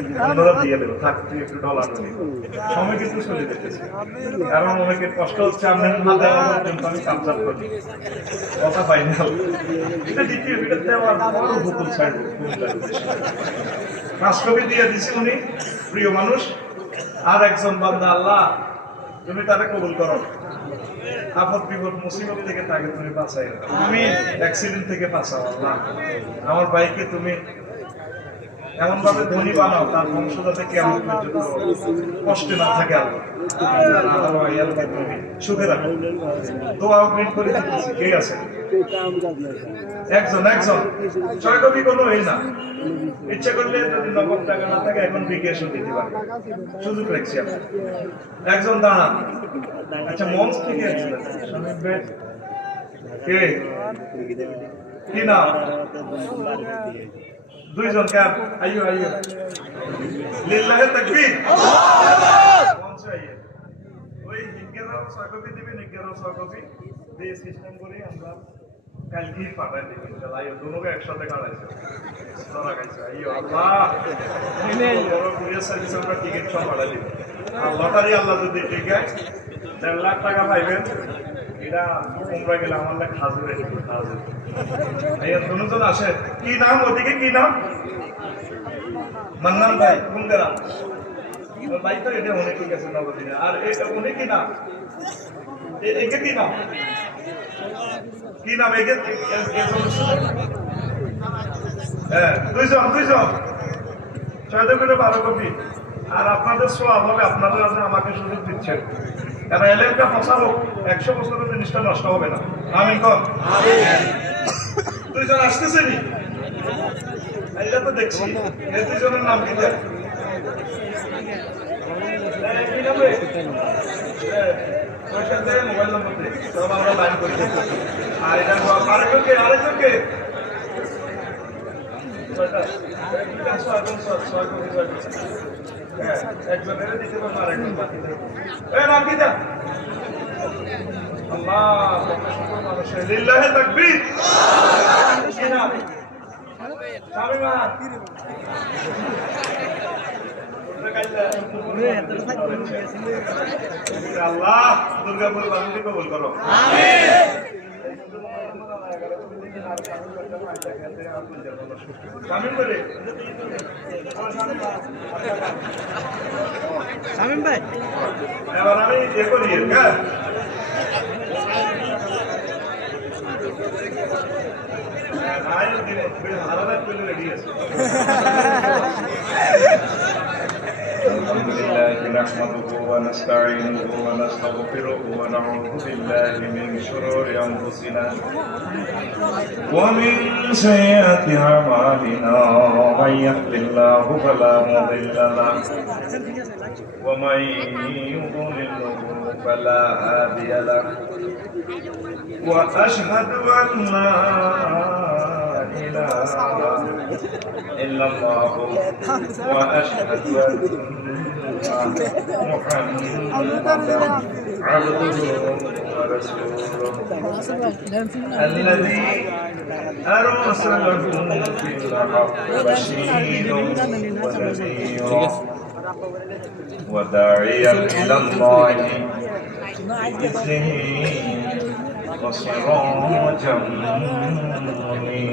অন্যরা দিয়ে দেবো, থাক তুই একটু ডলার সময় কিন্তু চলে যেতেছে। কারণ অনেকের কষ্ট হচ্ছে, আমি না দেওয়া পর্যন্ত আমি কামচাপ করি, কথা পাই না। এটা দ্বিতীয়, এটা দেওয়ার বড় ভূগোল ছাড়ব। রাষ্ট্রকে দিয়ে দিছি উনি, প্রিয় মানুষ। আর একজন বান্দা, আল্লাহ তুমি তাকে কবুল করো, আপদ বিপদ মুসিবত থেকে তাকে তুমি বাঁচাই, অ্যাক্সিডেন্ট থেকে বাঁচাও আল্লাহ। আমার ভাইকে তুমি এমন ভাবে ধনী বানাও, তার বংশ যাতে কেমন কষ্টে না থাকে সুখে রাখো। দোয়াও প্রিন্ট করে দিতেছি, কে আছে? একজন একজন ছয় কপি কোনো এই না, ইচ্ছা করলে যদি নগদ টাকা না থাকে এখন বিকাশও দিতে পারে, সুযোগ রাখছি আপনি। একজন দাঁড়ান। আচ্ছা, মঞ্চ থেকে কে, কি নাম? দুইজন কেন? আইয়ো আইয়ো, লিল্লাহে তাকবীর। মঞ্চে আইয়ো। ওই হিজ্ঞারাও ছয় কপি দিবেন, হিজ্ঞারাও ছয় কপি দিয়ে সিস্টেম করে আমরা কালকেই পাঠাই দিই ইনশাআল্লাহ। আইয়ো, দুটোকে একসাথে কাটাইছে, ধরা খাইছে। আইয়ো আল্লাহ, বড় কুরিয়ার সার্ভিস আমরা টিকিট সব পাঠাই দিব। আর লটারি আল্লাহ যদি টিকায় 1.5 লাখ টাকা পাইবেন, এটা তোমরা গেলে আমার লাগে হাজুরে হাজুর। এই দুজন আসে, কি নাম ওদিকে, কি নাম? মান্নান ভাই, কোন গ্রাম? ভাই তো এটা অনেক ঠিক আছে নবদিনে। আর এটা উনি কি নাম? একে কি নাম? কি নাম একে? হ্যাঁ, দুইজন দুইজন 6 করে 12 কপি। আর আপনাদের সোয়াব হবে, আপনাদের আমাকে সুযোগ দিচ্ছেন। কারণ এলাকা ফসা হোক, 100 বছরের জিনিসটা নষ্ট হবে না। আমিন কর। দুইজন আসতেছে নি? এটা তো দেখছি। এই দুইজনের নাম কি? মোবাইল নম্বর দিয়ে সব আমরা লাইন করে দিচ্ছি। আর এটা আরেকজনকে আরেকজনকে একজনের দিতে পারবো, আরেকজন বাকি নাম কি? আল্লাহ, মানুষের লিল্লাহে তাকবীর। আল্লাহ দুর্গাপুর বাঙালি কবুল করো। এবার আমি এ করি, হ্যাঁ الحمد لله نحمده ونستعينه ونستغفره ونعوذ بالله من شرور أنفسنا ومن سيئات أعمالنا من يهد الله فلا مضل له ومن يضلل فلا هادي له وأشهد أن لا إله إلا الله وأشهد أن محمدا عبده ورسوله الذي أرسله بالحق بشيرا ونذيرا وداعيا إلى الله بإذنه وسراجا منيرا.